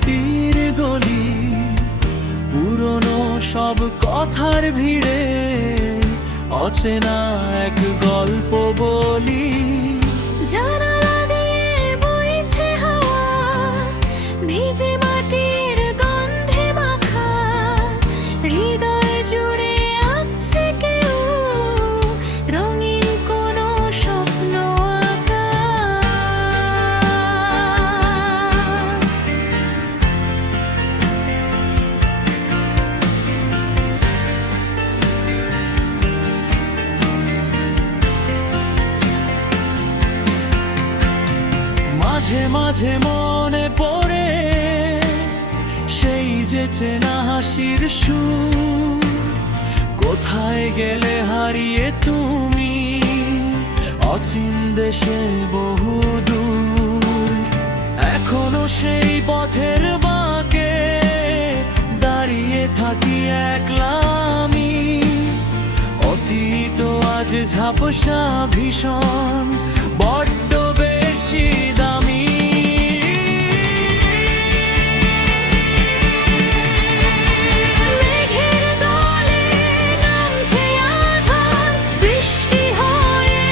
স্মৃতির গলি, পুরনো সব কথার ভিড়ে অচেনা এক গল্প বলি। জানালা দিয়ে বইছে হাওয়া, ভিজে মাটির গন্ধে মাখা, হৃদয় জুড়ে আছে কেউ রঙিন কোনো স্বপ্ন আঁকা। মাঝে মাঝে মনে পড়ে সেই যে চেনা হাসির সুর, কোথায় গেলে হারিয়ে তুমি অচিন দেশে বহু দূর। এখনো সেই পথের বাঁকে দাঁড়িয়ে থাকি একলা আমি, অতীত আজ ঝাপসা ভীষণ বড্ড বেশি দামি। মেঘের দলে নামছে আঁধার, বৃষ্টি হয়ে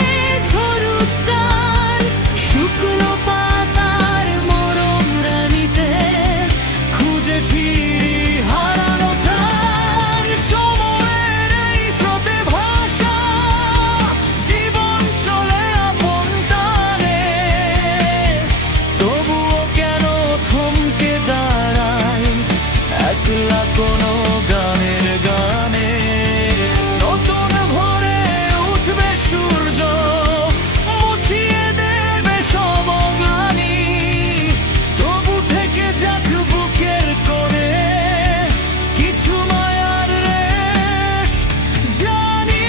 ঝরুক গান, শুকনো পাতার মরম রানিতে খুঁজে ফিরি হারানো প্রাণ। সময়ের এই স্রোতে ভাষা জীবন চলে আপন টানে, তবুও কেন থমকে দাঁড়ায় একলা কোনো গানের গানে। নতুন ভোরে উঠবে সূর্য, মুছিয়ে দেবে সব অগ্লানি, তবু থেকে যাক বুকের কোণে কিছু মায়ার রেশ জানি।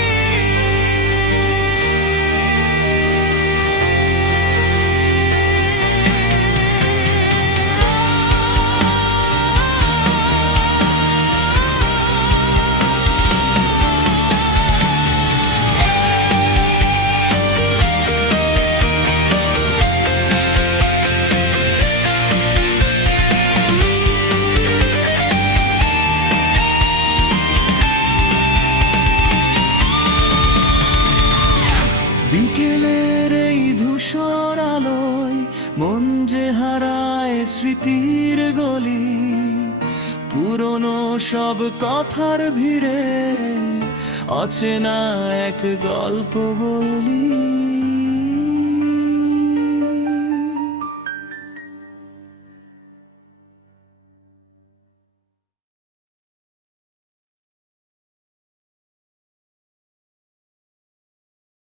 বিকেলের এই ধূসর আলোয় মন যে হারায় স্মৃতির গলি, পুরনো সব কথার ভিড়ে অচেনা এক গল্প বলি।